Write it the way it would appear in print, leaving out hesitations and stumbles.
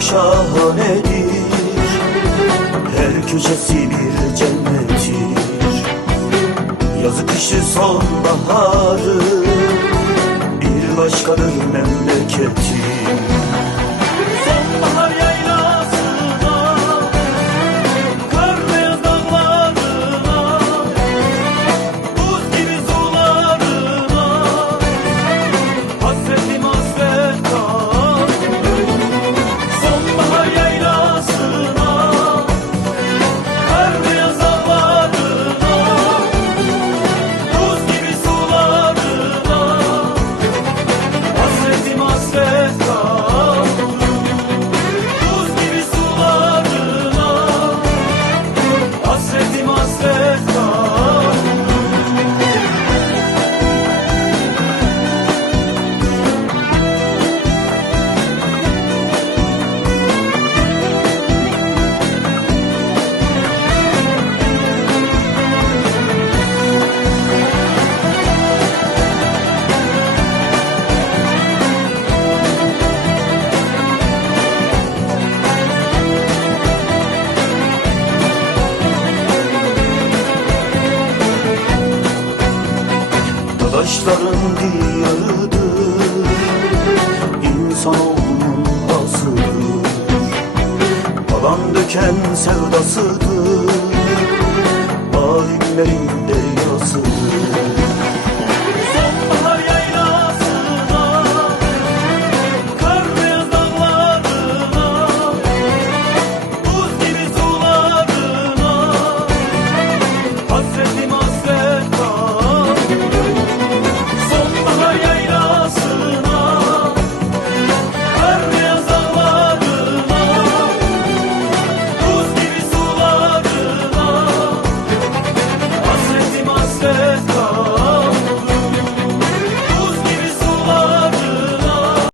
çok şahanedir. Her köşesi bir cennettir. Yazı kışı sonbaharı bir başkadır memleketim. Sonbahar yaylasına, kar beyaz dağlarına, buz gibi sularına, hasretim hasret kaldım. Sonbahar yaylasına, kar beyaz dağlarına, buz gibi sularına, hasretim hasret kaldım. Buz gibi sularına, hasretim hasret kaldım. Dadaşların diyarıdır, insanoğlunun hasıdır. Alan döken sevdasıdır, alimlerin